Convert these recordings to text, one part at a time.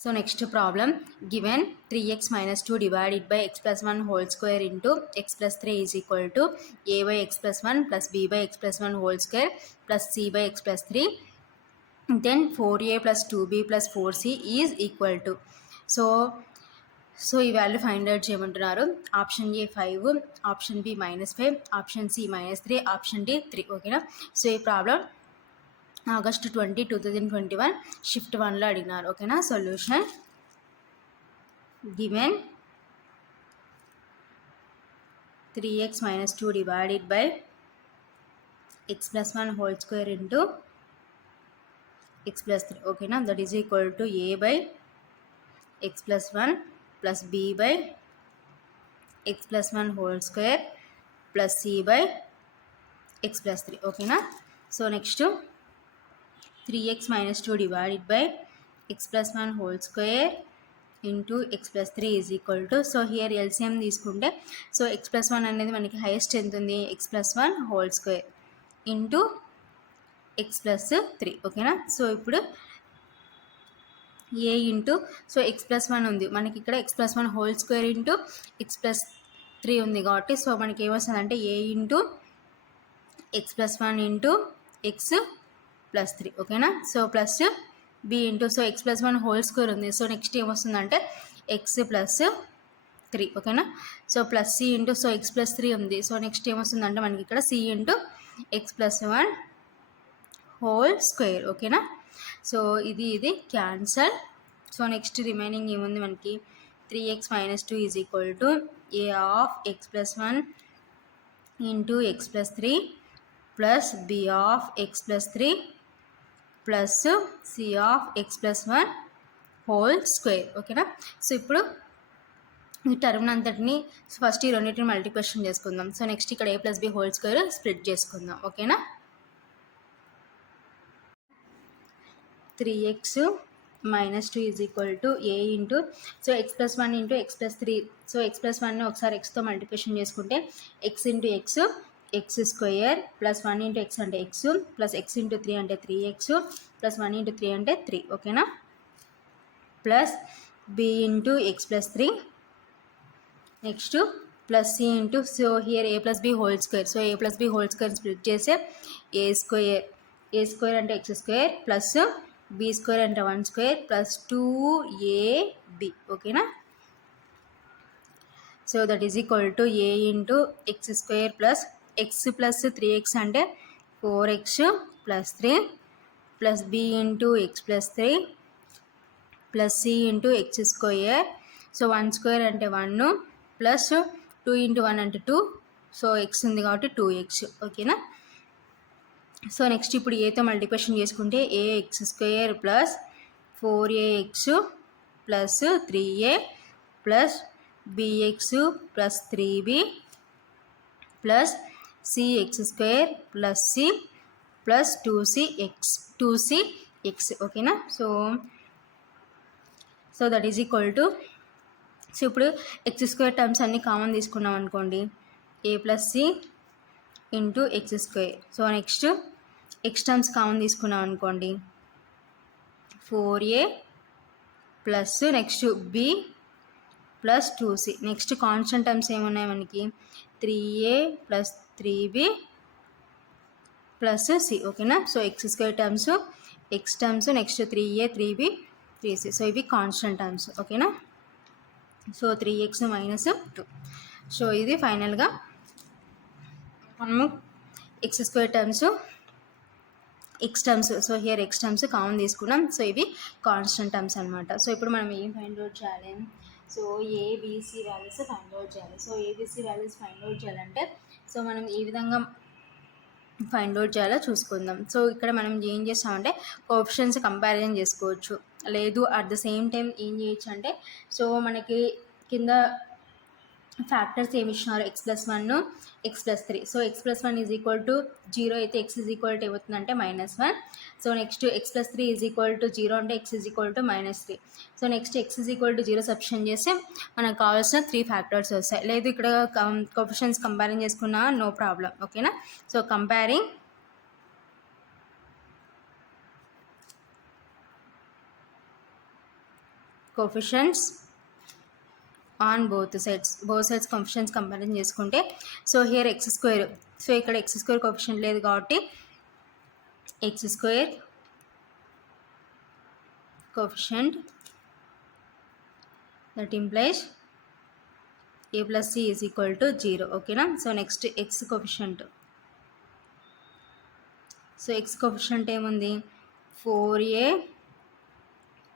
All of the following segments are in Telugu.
So next problem, given 3x minus 2 divided by x plus 1 whole square into x plus 3 is equal to a by x plus 1 plus b by x plus 1 whole square plus c by x plus 3, then 4a plus 2b plus 4c is equal to. So ఈ వాల్యూ ఫైండ్ అవుట్ చేయమంటున్నారు. Option A 5, option B -5, option C -3, option D 3. ఓకేనా. సో ఈ ప్రాబ్లం August 20, 2021 షిఫ్ట్ 1లో అడిగినారు. ఓకేనా. Solution, given 3x minus 2 divided by x plus 1 whole square into x plus 3. ఓకేనా. That is equal to a by x plus 1 plus b by x plus 1 whole square plus c by x plus 3. ఓకేనా. So next 3x minus 2 divided by x plus 1 whole square into x plus 3 is equal to, so here LCM తీసుకుంటే సో x plus 1 అనేది మనకి హైయెస్ట్ ఎంత ఉంది, x plus 1 whole square into x plus 3. ఓకేనా. సో ఇప్పుడు ఏ ఇంటూ సో x plus 1 ఉంది మనకి ఇక్కడ, x plus 1 whole square into x plus 3 ఉంది కాబట్టి సో మనకి ఏమొస్తుంది అంటే A into x plus 1 into x plus 3. ఓకేనా. So plus B into so x plus 1 whole square ఉంది. సో నెక్స్ట్ ఏమొస్తుందంటే x plus 3. ఓకేనా. So plus C into so x plus 3 ఉంది. సో నెక్స్ట్ ఏమొస్తుందంటే మనకి ఇక్కడ C into x plus 1 whole square. ఓకేనా. సో ఇది క్యాన్సల్. సో నెక్స్ట్ రిమైనింగ్ ఏముంది మనకి, 3x minus 2 is equal to a of x plus 1 into x plus 3 plus b of x plus 3 plus c of x plus 1 whole square. ఓకేనా. సో ఇప్పుడు ఈ టర్మ్ అంతటిని ఫస్ట్ ఈ రెండింటిని మల్టిప్లికేషన్ చేసుకుందాం. సో నెక్స్ట్ ఇక్కడ a plus b whole square split చేసుకుందాం. ఓకేనా. 3x minus 2 is equal to a into so x plus 1 into x plus 3. So x plus 1ని ఒకసారి xతో మల్టిప్లికేషన్ చేసుకుంటే x into x square plus 1 into x అంటే x ప్లస్ x ఇంటూ 3 అంటే 3x ప్లస్ 1 ఇంటూ 3 అంటే 3. ఓకేనా. Plus b into x plus 3, next plus c into so here a plus b whole square. So a plus b whole square split చేస్తే ఏ స్క్వేర్ అంటే x square plus b square అంటే 1 స్క్వేర్ ప్లస్ 2ab. ఓకేనా. So that is equal to a into x square plus x plus 3x అంటే 4x plus 3 plus b into x plus 3 plus c into x square. So 1 square అంటే 1 ప్లస్ 2 ఇంటూ 1 అంటే 2. సో x ఉంది కాబట్టి 2x. ఓకేనా. సో నెక్స్ట్ ఇప్పుడు ఏతో మల్టిప్లికేషన్ చేసుకుంటే ax square plus 4ax plus 3a plus bx plus 3b plus cx square plus c plus 2cx. ఓకేనా. So that is equal to, so ఇప్పుడు x స్క్వేర్ టర్మ్స్ అన్నీ కామన్ తీసుకున్నాం అనుకోండి, a plus C into X square. So next X terms common తీసుకున్నాం అనుకోండి, 4a plus next b plus 2c. Next constant terms ఏమున్నాయి మనకి, 3a plus 3b plus c. ఓకేనా. So X square terms X terms next 3a 3b 3c. So ఇవి కాన్స్టెంట్ టర్మ్స్. ఓకేనా. So 3x minus 2. సో ఇది ఫైనల్గా మనము X square terms so here X terms common తీసుకున్నాం. సో ఇవి కాన్స్టెంట్ టర్మ్స్ అనమాట. సో ఇప్పుడు మనం ఏం ఫైండ్ అవుట్ చేయాలి, so A B C values find out చేయాలి. So A B C values find out చేయాలంటే సో మనం ఈ విధంగా ఫైండ్ అవుట్ చేయాలో చూసుకుందాం. సో ఇక్కడ మనం ఏం చేస్తామంటే కోఎఫిషియెంట్స్ కంపారిజన్ చేసుకోవచ్చు, లేదు అట్ ద సేమ్ టైం ఏం చేయొచ్చు అంటే సో మనకి కింద ఫ్యాక్టర్స్ ఏమి ఇచ్చినారు, x plus 1 x plus 3. So x plus 1 is equal to 0 అయితే x ఈజ్ ఈక్వల్ టు ఏమవుతుందంటే -1. So next x plus 3 is equal to 0 అంటే x is equal to -3. So next x is equal to 0 substitute చేస్తే మనకు కావాల్సిన 3 ఫ్యాక్టర్స్ వస్తాయి. లేదు ఇక్కడ కోఎఫిషియెంట్స్ కంపేరింగ్ చేసుకున్నా నో ప్రాబ్లం. ఓకేనా. So comparing coefficients on both sides coefficients comparison చేసుకుంటే so here X square, so ఇక్కడ ఎక్స్ స్క్వేర్ కోఫిషియంట్ లేదు కాబట్టి X square coefficient that implies a plus c is equal to 0. ఓకేనా. So next X coefficient, so X coefficient ఏముంది 4a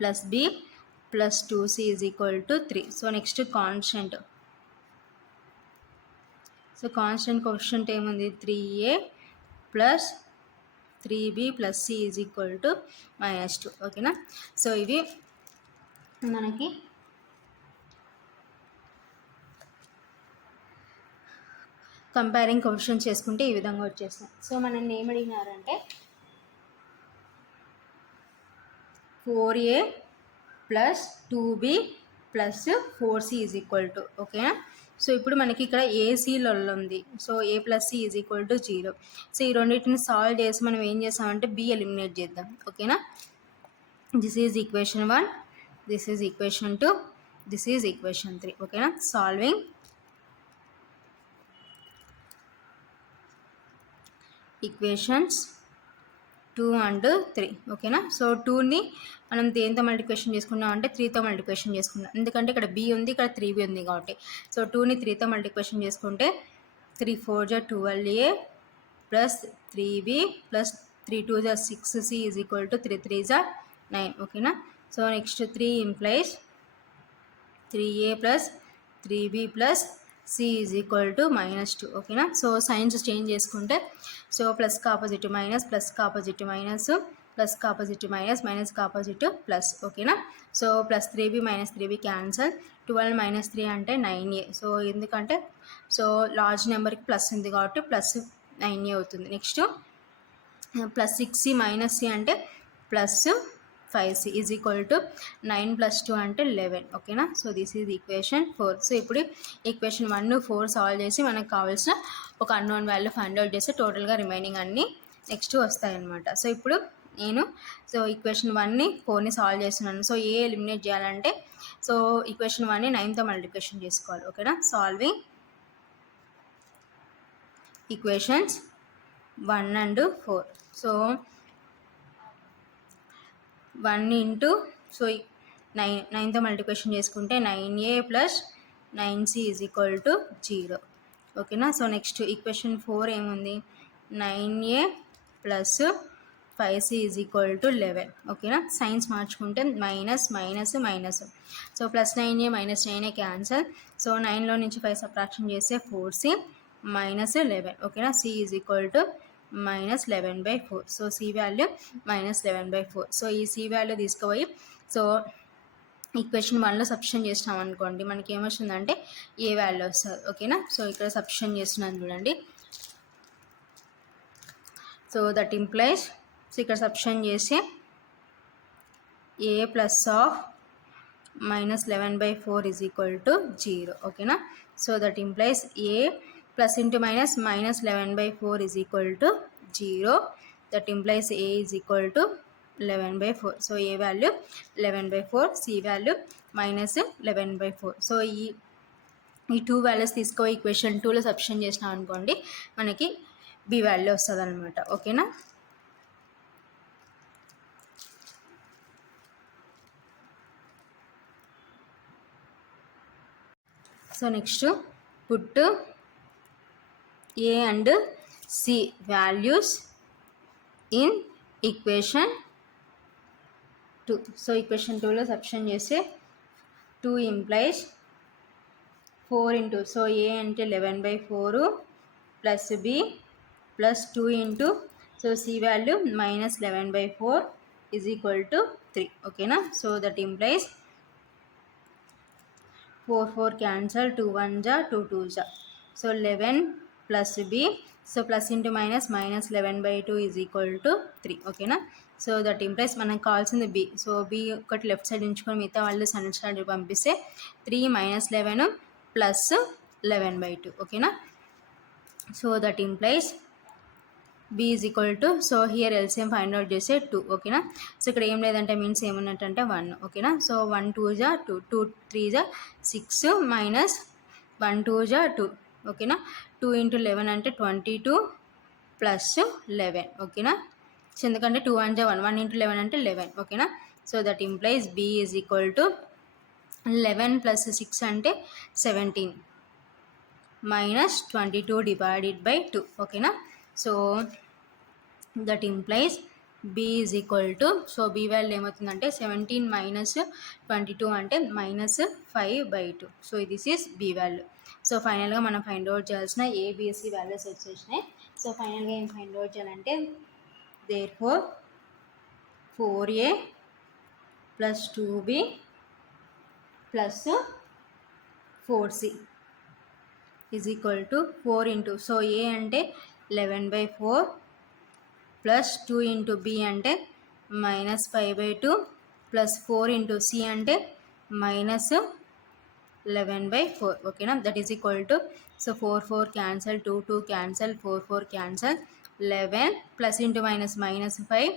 plus b plus 2c is equal to 3. So next constant, so constant coefficient ఏముంది 3a plus 3b plus c is equal to -2. ఓకేనా. సో ఇవి మనకి కంపేరింగ్ కోఫిషియన్స్ చేసుకుంటే ఈ విధంగా వచ్చేస్తాయి. సో మనల్ని ఏమడిగినారంటే 4a plus 2b plus 4c is equal to, ఓకేనా. సో ఇప్పుడు మనకి ఇక్కడ ఏసీలో ఉంది, so a plus c is equal to 0. So ఈ రెండింటిని సాల్వ్ చేసి మనం ఏం చేస్తామంటే b ఎలిమినేట్ చేద్దాం. ఓకేనా. This is equation 1, this is equation 2, this is equation 3. ఓకేనా. Solving equations 2 and 3. ఓకేనా. సో 2ని మనం దేంతో మల్టిప్లికేషన్ చేసుకున్నాం అంటే 3తో మల్టిప్లికేషన్ చేసుకున్నాం, ఎందుకంటే ఇక్కడ b ఉంది, ఇక్కడ 3b ఉంది కాబట్టి. సో 2ని 3తో మల్టిప్లికేషన్ చేసుకుంటే 3 4 జా 12a ప్లస్ 3b ప్లస్ 3 2 జా 6c ఈజ్ ఈక్వల్ టు 3 3 జా 9. ఓకేనా. So next 3 implies 3a plus 3b plus c is equal to -2. ఓకేనా. సో సైన్స్ చేంజ్ చేసుకుంటే సో ప్లస్కి ఆపోజిట్ మైనస్, ప్లస్కి ఆపోజిట్ మైనస్, ప్లస్కి ఆపోజిట్ మైనస్, మైనస్కి ఆపోజిట్ ప్లస్. ఓకేనా. So plus 3b minus 3b cancel, 12 minus 3 అంటే 9a. సో ఎందుకంటే సో లార్జ్ నెంబర్కి ప్లస్ ఉంది కాబట్టి ప్లస్ 9a అవుతుంది. Next plus 6c minus c అంటే plus 5c is equal to 9 plus 2 అంటే 11. ఓకేనా. So this is equation 4. So ఇప్పుడు ఈక్వేషన్ 1 4 సాల్వ్ చేసి మనకు కావాల్సిన ఒక అన్నోన్ వాల్యూ ఫైండ్ అవుట్ చేస్తే టోటల్గా రిమైనింగ్ అన్నీ నెక్స్ట్ వస్తాయన్నమాట. సో ఇప్పుడు నేను సో ఈక్వేషన్ 1ని 4ని సాల్వ్ చేస్తున్నాను. సో ఏ ఎలిమినేట్ చేయాలంటే సో ఈక్వేషన్ 1ని 9తో మల్టిప్లికేషన్ చేసుకోవాలి. ఓకేనా. Solving equations 1 and 4. So 1 into so 9తో మల్టిప్లికేషన్ చేసుకుంటే 9a plus 9c is equal to 0. ఓకేనా. సో నెక్స్ట్ ఈక్వేషన్ 4 ఏముంది 9a plus 5c is equal to 11. ఓకేనా. సైన్స్ మార్చుకుంటే minus minus minus, so plus 9a minus 9a cancel. So 9లో నుంచి 5 సబ్ట్రాక్షన్ చేస్తే 4c మైనస్ 11. ఓకేనా. c is equal to -11/4. So c value -11/4. So ఈ c వాల్యూ తీసుకుపోయి సో ఈక్వేషన్ 1లో సబ్స్టిట్యూషన్ చేసినాం అనుకోండి, మనకి ఏమొస్తుందంటే ఏ వాల్యూ వస్తుంది. ఓకేనా. సో ఇక్కడ సబ్స్టిట్యూషన్ చేస్తున్నాను చూడండి. సో దట్ ఇంప్లైస్ సో ఇక్కడ సబ్స్టిట్యూషన్ చేసి a plus of -11/4 is equal to 0. ఓకేనా. So that implies a plus into minus -11/4 is equal to 0. That implies a is equal to 11/4. So a value 11/4, c value -11/4. So ఈ 2 వాల్యూస్ తీసుకో ఈక్వేషన్ 2లో సబ్స్టిట్యూషన్ చేసినాం అనుకోండి, మనకి b వాల్యూ వస్తుంది అనమాట. ఓకేనా. So next put a and c values in equation 2. So equation 2లో సబ్స్టిట్యూషన్ చేస్తే 2 ఇంప్లైస్ 4 ఇంటూ సో a అంటే 11/4 plus b plus 2 into so c value -11/4 is equal to 3. ఓకేనా. సో దట్ ఇంప్లైస్ 4 4 క్యాన్సల్, 2 1 జా 2 2 జా. So 11 plus b, so plus into minus -11/2 is equal to 3. ఓకేనా. సో దట్ ఇంప్లైస్ మనకు కావాల్సింది b. సో b ఒకటి లెఫ్ట్ సైడ్ ఉంచుకొని మిగతా వాళ్ళు సన్ సైడ్ పంపిస్తే 3 - 11 ప్లస్ 11/2. ఓకేనా. So that implies B is equal to, so here LCM find out చేస్తే 2. ఓకేనా. సో ఇక్కడ ఏం లేదంటే మీన్స్ ఏమన్నట్టంటే 1. ఓకేనా. సో 1 2 జా 2, 2 3 జా 6 మైనస్ 1 2 జా 2. ఓకేనా. 2 ఇంటూ 11 అంటే 22 ప్లస్ 11. ఓకేనా. సో ఎందుకంటే 2 1 జా 1, 1 ఇంటూ 11 అంటే 11. ఓకేనా. So that implies B is equal to 11 plus 6 అంటే 17 మైనస్ 22 డివైడెడ్ బై 2. ఓకేనా. So that implies B is equal to, so B value ఏమవుతుందంటే 17 మైనస్ 22 అంటే -5/2. So this is B value. So ఫైనల్గా మనం ఫైండ్ అవుట్ చేయాల్సిన ఏబిసి వాల్యూస్ వచ్చేసినాయి. సో ఫైనల్గా ఏం ఫైండ్ అవుట్ చేయాలంటే therefore 4a plus 2b plus 4c is equal to 4 into, so a అంటే 11/4 ప్లస్ 2 ఇంటూ బి అంటే -5/2 ప్లస్ 4 ఇంటూ సి అంటే -11/4. ఓకేనా. That is equal to, so 4 4 cancel, 2 2 cancel, 4 4 cancel, 11 plus into minus -5,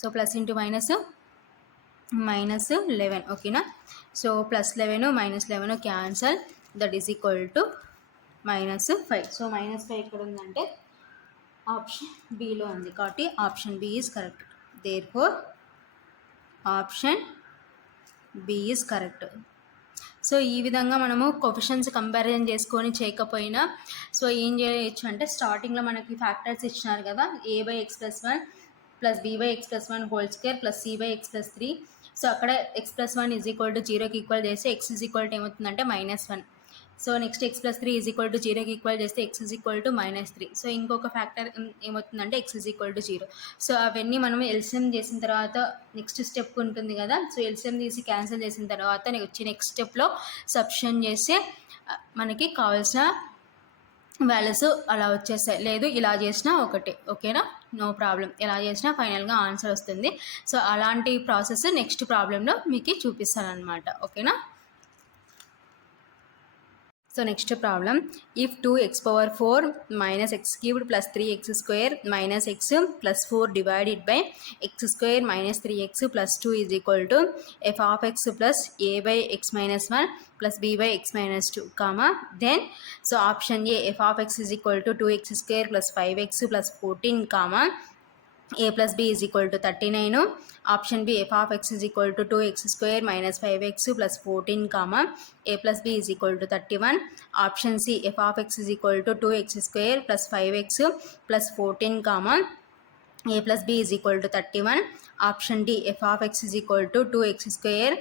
so plus into minus -11. ఓకేనా. So +11 -11 cancel, that is equal to -5. So -5 ఎక్కడ ఉందంటే ఆప్షన్ బిలో ఉంది కాబట్టి option B is correct. Therefore option B is correct. So ఈ విధంగా మనము కోఎఫిషియెంట్స్ కంపారిజన్ చేసుకొని చేయకపోయినా సో ఏం చేయొచ్చు అంటే స్టార్టింగ్లో మనకి ఫ్యాక్టర్స్ ఇచ్చినారు కదా, a/x+1 plus b/x+1 whole square plus c/x+3. So అక్కడ x+1 ఈజ్ ఈక్వల్ టు 0కి ఈక్వల్ చేస్తే x ఈజ్ ఈక్వల్ టు ఏమవుతుందంటే -1. So next x+3 is equal to 0కి ఈక్వల్ చేస్తే x is equal to -3. So ఇంకొక ఫ్యాక్టర్ ఏమవుతుందంటే x is equal to 0. So అవన్నీ మనం ఎల్సిఎం చేసిన తర్వాత నెక్స్ట్ స్టెప్ ఉంటుంది కదా, సో ఎల్సిఎం తీసి క్యాన్సిల్ చేసిన తర్వాత వచ్చి నెక్స్ట్ స్టెప్లో సబ్స్టిట్యూషన్ చేస్తే మనకి కావాల్సిన వాల్యూస్ అలా వచ్చేస్తాయి. లేదు ఇలా చేసినా ఒకటే. ఓకేనా. No problem. ఎలా చేసినా ఫైనల్గా ఆన్సర్ వస్తుంది. సో అలాంటి ప్రాసెస్ నెక్స్ట్ ప్రాబ్లంలో మీకు చూపిస్తాను అనమాట. ఓకేనా. So next problem, if 2x⁴ minus x cubed plus 3x square minus x plus 4 divided by x square minus 3x plus 2 is equal to f of x plus a/x minus 1 plus b/x minus 2, comma, then so option A, f of x is equal to 2x square plus 5x plus 14, comma, a plus b is equal to 39. Option B, f of x is equal to 2x square minus 5x plus 14, comma, a plus b is equal to 31. Option C, f of x is equal to 2x square plus 5x plus 14, comma, a plus b is equal to 31. Option D, f of x is equal to 2x square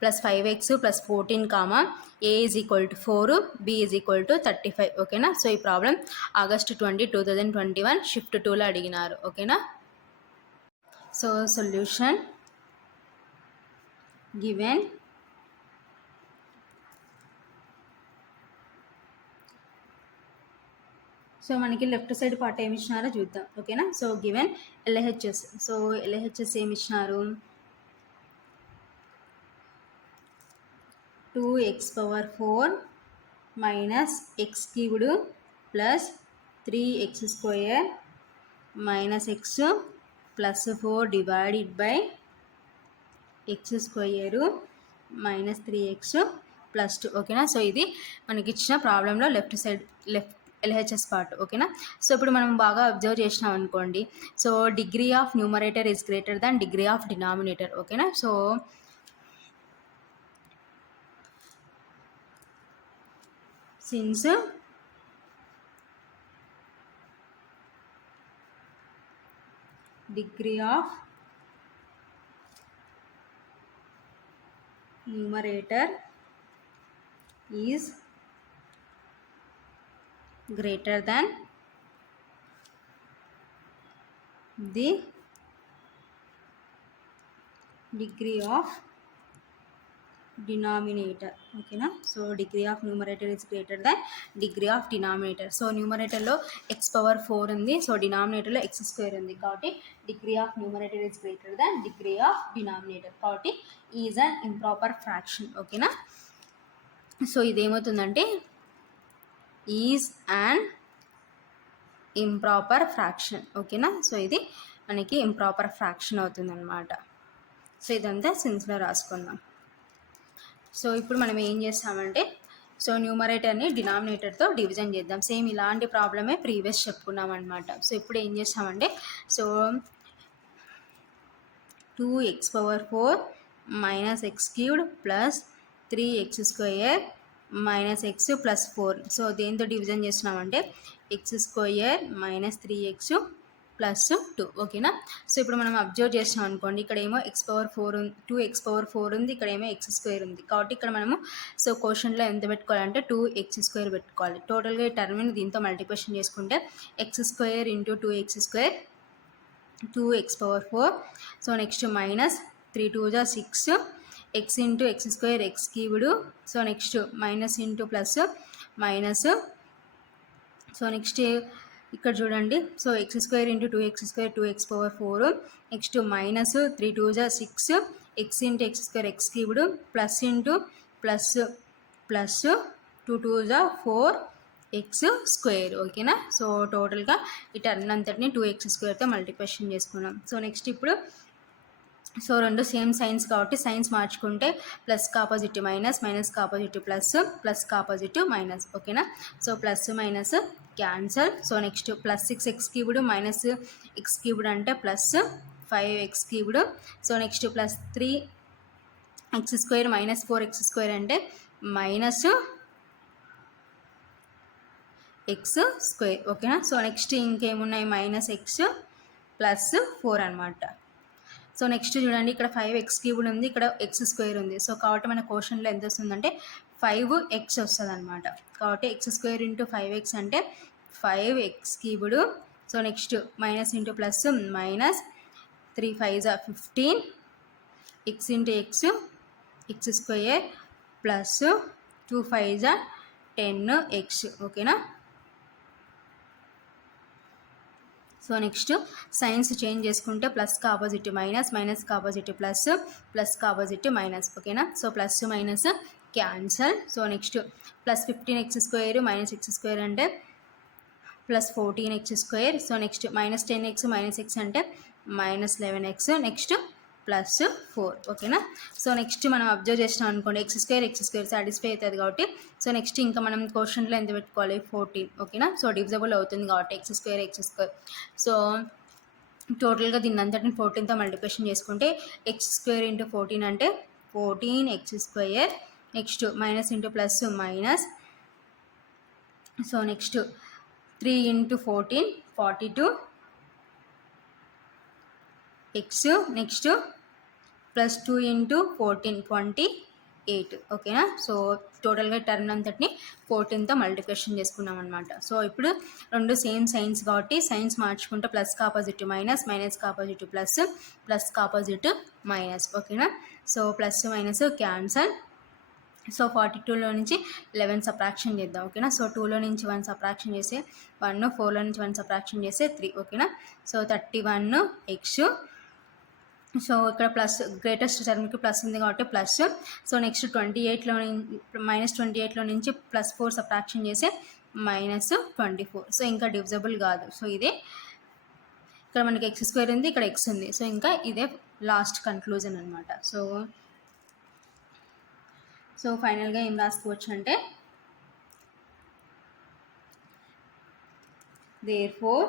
plus 5x plus 14, comma, a is equal to 4, b is equal to 35. ఓకేనా. సో ఈ ప్రాబ్లం August 20, 2021 షిఫ్ట్ 2లో అడిగినారు. ఓకేనా. సో సొల్యూషన్ గివెన్ సో మనకి లెఫ్ట్ సైడ్ పార్ట్ ఏమి ఇచ్చినారో చూద్దాం. ఓకేనా. So given LHS. So LHS ఏమి ఇచ్చినారు, 2x⁴ minus x cubed plus 3x square minus x plus 4 divided by x square minus 3x plus 2. ఓకేనా. సో ఇది మనకి ఇచ్చిన ప్రాబ్లంలో లెఫ్ట్ సైడ్ LHS పార్ట్. ఓకేనా. సో ఇప్పుడు మనం బాగా అబ్జర్వ్ చేసినాం అనుకోండి, so degree of numerator is greater than degree of denominator. ఓకేనా. సో since degree of numerator is greater than the degree of denominator. ఓకేనా. So degree of numerator is greater than degree of denominator. So న్యూమరేటర్లో x⁴ ఉంది, సో డినామినేటర్లో x² ఉంది కాబట్టి degree of numerator is greater than degree of denominator కాబట్టి ఈజ్ అన్ ఇంప్రాపర్ ఫ్రాక్షన్. ఓకేనా. సో ఇదేమవుతుందంటే ఈజ్ అన్ ఇంప్రాపర్ ఫ్రాక్షన్. ఓకేనా, సో ఇది మనకి ఇంప్రాపర్ ఫ్రాక్షన్ అవుతుంది అనమాట. సో ఇదంతా సెన్స్లో రాసుకుందాం. సో ఇప్పుడు మనం ఏం చేస్తామంటే, సో న్యూమరేటర్ని డినామినేటర్తో డివిజన్ చేద్దాం. సేమ్ ఇలాంటి ప్రాబ్లమే ప్రీవియస్ చెప్పుకున్నాం అనమాట. సో ఇప్పుడు ఏం చేస్తామంటే, so 2x⁴ minus X cubed plus 3x² minus X plus 4. So దేంతో డివిజన్ చేస్తున్నామంటే x² మైనస్ 3x ప్లస్ 2. ఓకేనా, సో ఇప్పుడు మనం అబ్జర్వ్ చేసినాం అనుకోండి, ఇక్కడ ఏమో x⁴ 2x⁴ ఉంది, ఇక్కడ ఏమో x² ఉంది. కాబట్టి ఇక్కడ మనము సో క్వశ్చన్లో ఎంత పెట్టుకోవాలంటే 2x² పెట్టుకోవాలి. టోటల్గా ఈ టర్మ్ని దీంతో మల్టిప్లికేషన్ చేసుకుంటే x² into 2x², 2x⁴. So next minus 3 2 6, x into x² X cubed. So next minus into plus minus. So next ఇక్కడ చూడండి, so x² into 2x² 2x⁴. Next minus 3 2 6, x into x² X cubed plus into plus plus 2 2 4 x². ఓకేనా, సో టోటల్గా ఈ టర్న్ అంతటిని 2x² మల్టిప్లికేషన్ చేసుకున్నాం. సో నెక్స్ట్ ఇప్పుడు సో రెండు సేమ్ సైన్స్ కాబట్టి సైన్స్ మార్చుకుంటే plus opposite minus, minus opposite plus, plus opposite minus. ఓకేనా, so plus minus cancel. So next plus 6x³ minus x³ అంటే plus 5x³. So next plus 3x² minus 4x² అంటే మైనస్ x². ఓకేనా, సో నెక్స్ట్ ఇంకేమున్నాయి మైనస్ x ప్లస్ 4 అనమాట. సో నెక్స్ట్ చూడండి, ఇక్కడ 5x³ ఉంది, ఇక్కడ x² ఉంది. సో కాబట్టి మన క్వశ్చన్లో ఎంత వస్తుందంటే 5x వస్తుంది అనమాట. కాబట్టి x² ఇంటూ 5x అంటే 5x³. So next minus into plus minus 3 5 15, x into x² plus 2 5 10x. ఓకేనా, సో నెక్స్ట్ సైన్స్ చేంజ్ చేసుకుంటే plus opposite minus, minus opposite plus, plus opposite minus. ఓకేనా, so plus minus cancel. So next plus 15x² minus x² అంటే plus 14x². So next minus 10x minus x అంటే మైనస్ 11x. Next plus 4. ఓకేనా, సో నెక్స్ట్ మనం అబ్జర్వ్ చేసినాం అనుకోండి, x² సాటిస్ఫై అవుతుంది కాబట్టి సో నెక్స్ట్ ఇంకా మనం క్వశ్చన్లో ఎంత పెట్టుకోవాలి 14. ఓకేనా, సో డివిజబుల్ అవుతుంది కాబట్టి x². సో టోటల్గా దీన్ని అంతటిని 14తో మల్టిప్లికేషన్ చేసుకుంటే x² ఇంటూ 14 అంటే 14x². Next minus into plus minus. So next 3 into 14 42x. Next plus 2 into 14 28. ఓకేనా, సో టోటల్గా టర్న్ అంతటిని 14తో మల్టిప్లికేషన్ చేసుకున్నాం అనమాట. సో ఇప్పుడు రెండు సేమ్ సైన్స్ కాబట్టి సైన్స్ మార్చుకుంటే plus opposite minus, minus opposite plus, plus opposite minus. ఓకేనా, so plus minus cancel. So 42లో నుంచి 11 సబ్ట్రాక్షన్ చేద్దాం. ఓకేనా, సో 2లో నుంచి 1 సబ్ట్రాక్షన్ చేస్తే 1, 4లో నుంచి 1 సబ్ట్రాక్షన్ చేస్తే 3. ఓకేనా, సో 31x. సో ఇక్కడ ప్లస్ గ్రేటెస్ట్ టర్మ్కి ప్లస్ ఉంది కాబట్టి ప్లస్. సో నెక్స్ట్ 28లో మైనస్ 28లో నుంచి ప్లస్ 4 సబ్ట్రాక్షన్ చేస్తే మైనస్ 24. సో ఇంకా డివిజబుల్ కాదు. సో ఇదే ఇక్కడ మనకి x² ఉంది, ఇక్కడ x ఉంది. సో ఇంకా ఇదే లాస్ట్ కన్క్లూజన్ అనమాట. సో ఫైనల్గా ఏం రాసుకోవచ్చు అంటే therefore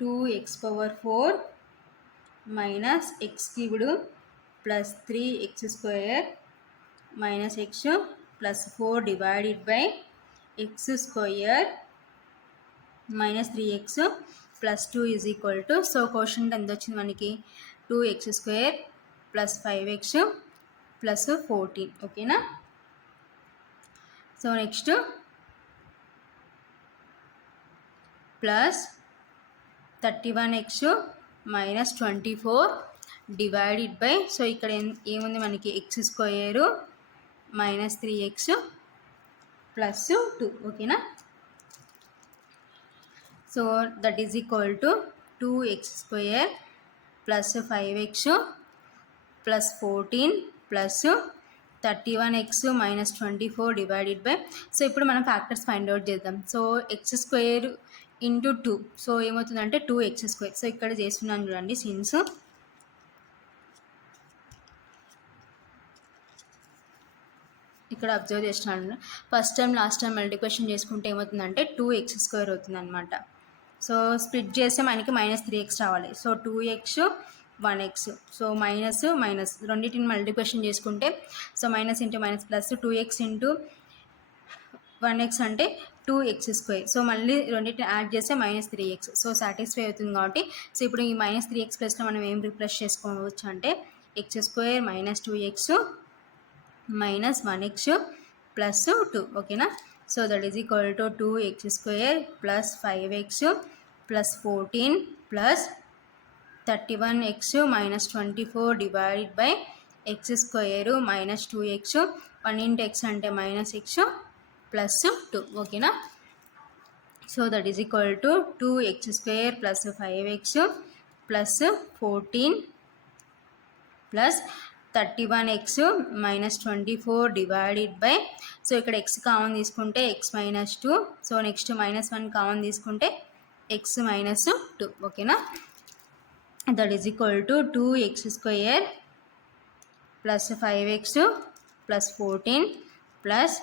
2x⁴ minus x³ plus 3x² minus x plus 4 divided by x² minus 3x plus 2 is equal to. So question ఎంత వచ్చింది మనకి 2x² ప్లస్ 5x ప్లస్ 14. ఓకేనా, so next plus 31x minus 24 divided by. So ఇక్కడ ఏముంది మనకి x² మైనస్ 3x ప్లస్ 2. ఓకేనా, so that is equal to 2x² plus 5x plus 14 plus 31x minus 24 divided by, so ఇప్పుడు మనం ఫ్యాక్టర్స్ ఫైండ్ అవుట్ చేద్దాం. So X square into 2, so ఏమవుతుందంటే 2x². సో ఇక్కడ చేస్తున్నాను చూడండి సిన్స్. ఇక్కడ అబ్జర్వ్ చేస్తున్నాను, first time last time multiplication చేసుకుంటే ఏమవుతుందంటే 2x² అవుతుంది అనమాట. సో స్ప్లిట్ చేస్తే మనకి -3x రావాలి. So 2x 1x, so minus minus రెండింటిని మల్టిప్లికేషన్ చేసుకుంటే so minus into minus plus 2x into 1x అంటే 2x². సో మళ్ళీ రెండింటిని యాడ్ చేస్తే -3x, సో సాటిస్ఫై అవుతుంది కాబట్టి. సో ఇప్పుడు ఈ -3x ప్లస్లో మనం ఏం రిప్లేస్ చేసుకోవచ్చు అంటే x² minus 2x minus 1x plus 2, ఓకేనా. So that is equal to 2x² plus 5x plus 14 plus 31x minus 24 divided by x² minus 2x, 1 into x అంటే -x ప్లస్ 2, ఓకేనా. So that is equal to 2x² plus 5x plus 14 plus 31x minus 24 divided by, so ఇక్కడ x కామన్ తీసుకుంటే x minus 2, so next -1 common తీసుకుంటే x మైనస్ 2, ఓకేనా. That is equal to 2x² plus 5x plus 14 plus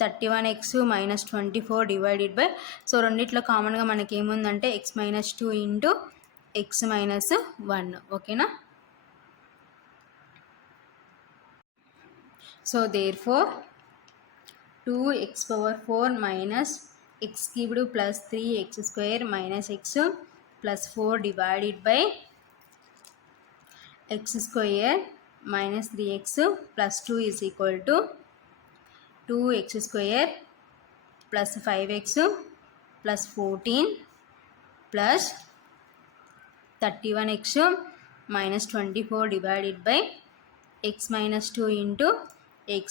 31x minus 24 divided by, so రెండిట్లో కామన్గా మనకి ఏముందంటే x minus 2 into x minus 1, ఓకేనా. So therefore 2x⁴ minus x³ plus 3x² minus x plus 4 divided by x² minus 3x plus 2 is equal to 2x² plus 5x plus 14 plus 31x minus 24 divided by x minus 2 into x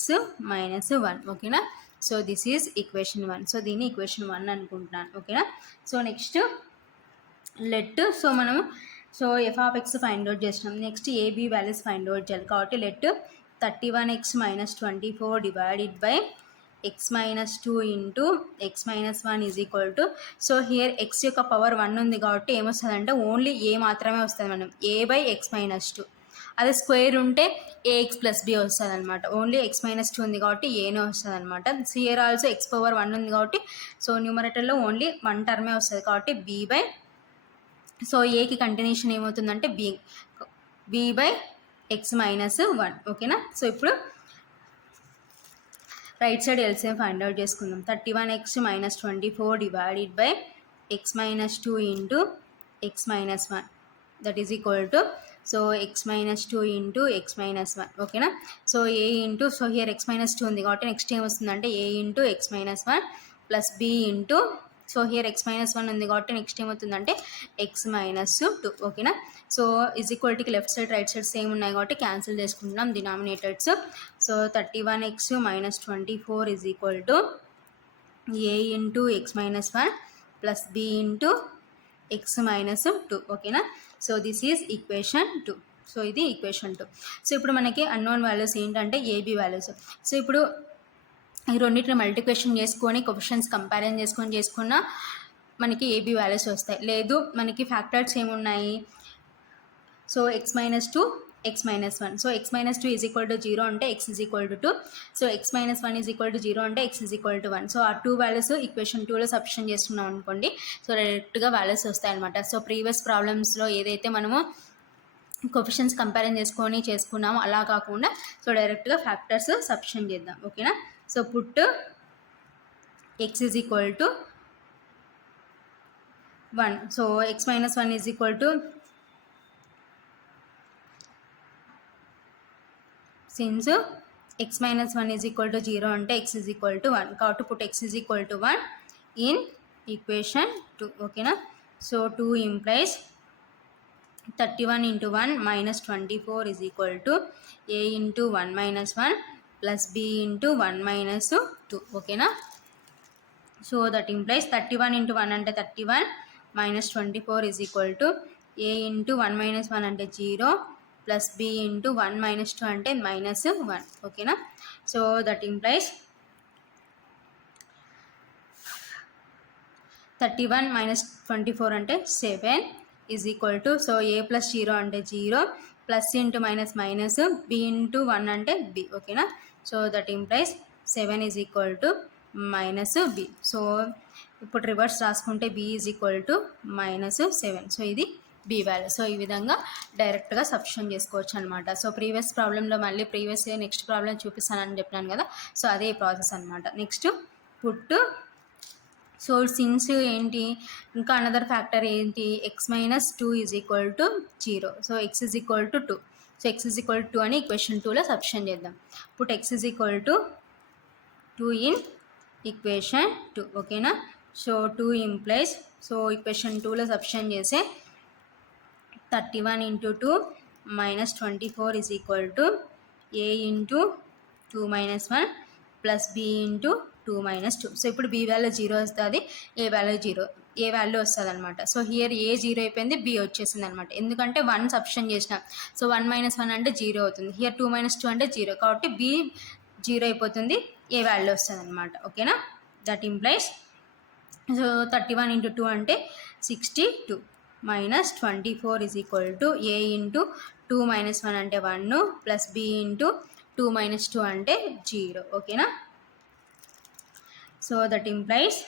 minus 1, ఓకేనా. So this is equation 1. So దీన్ని ఈక్వేషన్ 1 అనుకుంటున్నాను, ఓకేనా. సో నెక్స్ట్ లెట్, సో మనము సో f(x) ఫైండ్ అవుట్ చేసినాం. Next AB values find out చేయాలి కాబట్టి let 31x minus 24 divided by x minus 2 into x minus 1 is equal to, so here x యొక్క పవర్ 1 ఉంది కాబట్టి ఏమొస్తుందంటే ఓన్లీ a మాత్రమే వస్తుంది, మనం a/x మైనస్ 2. అదే స్క్వేర్ ఉంటే ax ప్లస్ b వస్తుంది అనమాట. ఓన్లీ x మైనస్ 2 ఉంది కాబట్టి ఏనే వస్తుంది అనమాట. హియర్ ఆల్సో x పవర్ 1 ఉంది కాబట్టి సో న్యూమరేటర్లో ఓన్లీ 1 టర్మే వస్తుంది కాబట్టి b/, సో ఏకి కంటిన్యూషన్ ఏమవుతుందంటే b/x మైనస్ 1, ఓకేనా. సో ఇప్పుడు right side LCM find out చేసుకుందాం. 31x minus 24 divided by x minus 2 into x minus 1 that is equal to, so x minus 2 into x minus 1, ఓకేనా. So a into, so here x minus 2 ఉంది కాబట్టి నెక్స్ట్ ఏం వస్తుందంటే a into x minus 1 plus b into, so here x minus 1 ఉంది కాబట్టి నెక్స్ట్ ఏమవుతుందంటే x మైనస్ 2, ఓకేనా. సో ఈజ్ ఈక్వల్టీకి left side right side same ఉన్నాయి కాబట్టి క్యాన్సిల్ చేసుకుంటున్నాం denominators. So 31x minus 24 is equal to a into x minus 1 plus b into x minus 2, ఓకేనా. So this is equation 2. So ఇది ఈక్వేషన్ 2. సో ఇప్పుడు మనకి అన్నోన్ వాల్యూస్ ఏంటంటే AB వాల్యూస్. సో ఇప్పుడు ఈ రెండింటిని మల్టిప్లికేషన్ చేసుకొని కోఎఫిషియెంట్స్ కంపారిజన్ చేసుకున్న మనకి AB వాల్యూస్ వస్తాయి. లేదు మనకి ఫ్యాక్టర్స్ ఏమున్నాయి, so x minus 2 x minus 1, so x minus 2 is equal to 0 అంటే x is equal to 2, so x minus 1 is equal to 0 అంటే x is equal to 1. So ఆ 2 వాల్యూస్ ఈక్వేషన్ 2లో సబ్స్టిట్యూట్ చేస్తున్నాం అనుకోండి, సో డైరెక్ట్గా వాల్యూస్ వస్తాయి అనమాట. సో ప్రీవియస్ ప్రాబ్లమ్స్లో ఏదైతే మనము కోఎఫిషియెంట్స్ కంపారిజన్ చేసుకున్నామో అలా కాకుండా సో డైరెక్ట్గా ఫ్యాక్టర్స్ సబ్స్టిట్యూట్ చేద్దాం, ఓకేనా. So put x is equal to 1, so x minus 1 is equal to, since x minus 1 is equal to 0 అంటే x is equal to 1 కాబట్టి put x is equal to 1 in equation 2, ఓకేనా. So 2 implies 31 into 1 minus 24 is equal to a into 1 minus 1 plus b into 1 minus 2, ఓకేనా. సో దట్ implies 31 into 1 అంటే 31 minus 24 is equal to a into 1 minus 1 అంటే 0 ప్లస్ బి ఇంటూ 1 మైనస్ 2 అంటే -1 ఓకేనా. సో దట్ ఇంప్లైస్ 31 మైనస్ 24 అంటే 7 is equal to, so A plus 0 అంటే 0, plus into minus minus, B into 1 అంటే బి ఓకేనా. So that implies 7 is equal to minus B. So ఇప్పుడు రివర్స్ రాసుకుంటే B is equal to -7. So ఇది బి వాల్యూ. సో ఈ విధంగా డైరెక్ట్గా సబ్స్టిట్యూట్ చేసుకోవచ్చు అనమాట. సో ప్రీవియస్ ప్రాబ్లంలో మళ్ళీ నెక్స్ట్ ప్రాబ్లం చూపిస్తానని చెప్పినాను కదా, సో అదే ప్రాసెస్ అనమాట. నెక్స్ట్ పుట్, సో సిన్స్ ఏంటి, ఇంకా అనదర్ ఫ్యాక్టర్ ఏంటి, X minus 2 is equal to 0. So X is equal to 2. So X is equal to 2 అని ఈక్వేషన్ 2లో సబ్స్టిట్యూట్ చేద్దాం. Put X is equal to 2 in equation 2 ఓకేనా. సో 2 ఇంప్లైస్, సో ఈక్వేషన్ 2లో సబ్స్టిట్యూట్ చేసే 31 into 2 minus 24 is equal to A into 2 minus 1 plus B into 2 minus 2. So ఇప్పుడు బి వాల్యూ 0 వస్తుంది, ఏ వాల్యూ వస్తుంది అనమాట. సో హియర్ ఏ 0 అయిపోయింది, బి వచ్చేసింది అనమాట. ఎందుకంటే 1 సబ్స్టిట్యూట్ చేసిన, సో 1 మైనస్ 1 అంటే 0 అవుతుంది. హియర్ 2 మైనస్ 2 అంటే 0, కాబట్టి బి 0 అయిపోతుంది, ఏ వాల్యూ వస్తుంది అనమాట ఓకేనా. దట్ ఇంప్లైస్, సో 31 ఇంటూ 2 అంటే 62 minus 24 is equal to A into 2 minus 1 అంటే 1 ప్లస్ బి ఇంటూ 2 మైనస్ 2 అంటే 0 ఓకేనా. So that implies,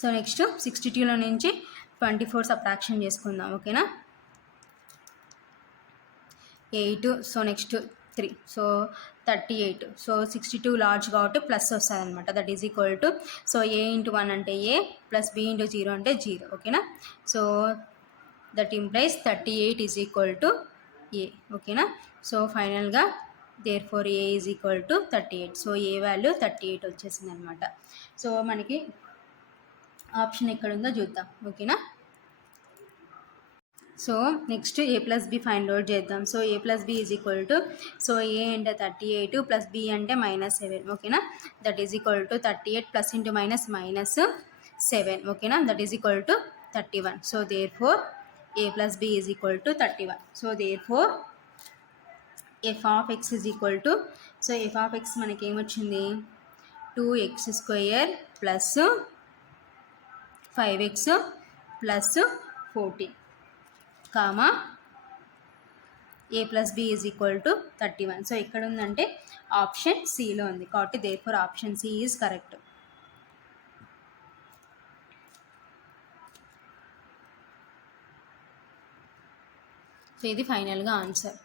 so next 62లో నుంచి 24 సబ్ట్రాక్షన్ చేసుకుందాం ఓకేనా. 8, so next 3, so 38. So 62 large కాబట్టి ప్లస్ వస్తుంది అనమాట. That is equal to, so a into 1 అంటే ఏ, ప్లస్ బి ఇంటూ 0 అంటే 0 ఓకేనా. So that implies 38 is equal to a ఓకేనా. సో ఫైనల్గా therefore a is equal to 38. So a value 38 వచ్చేసింది అనమాట. సో మనకి ఆప్షన్ ఎక్కడుందో చూద్దాం ఓకేనా. So next a plus b find out చేద్దాం. So A plus B is equal to, so a అంటే 38 ప్లస్ బి అంటే -7 ఓకేనా. That is equal to 38 plus into minus -7 ఓకేనా. That is equal to 31. So therefore A plus B is equal to 31. So therefore F of X is equal to, so F of X మనకి ఏమొచ్చింది, 2x² plus 5x plus 14 comma A plus B is equal to 31. So ఎక్కడ ఉందంటే ఆప్షన్ సిలో ఉంది, కాబట్టి therefore option C is correct. So ఇది ఫైనల్గా ఆన్సర్.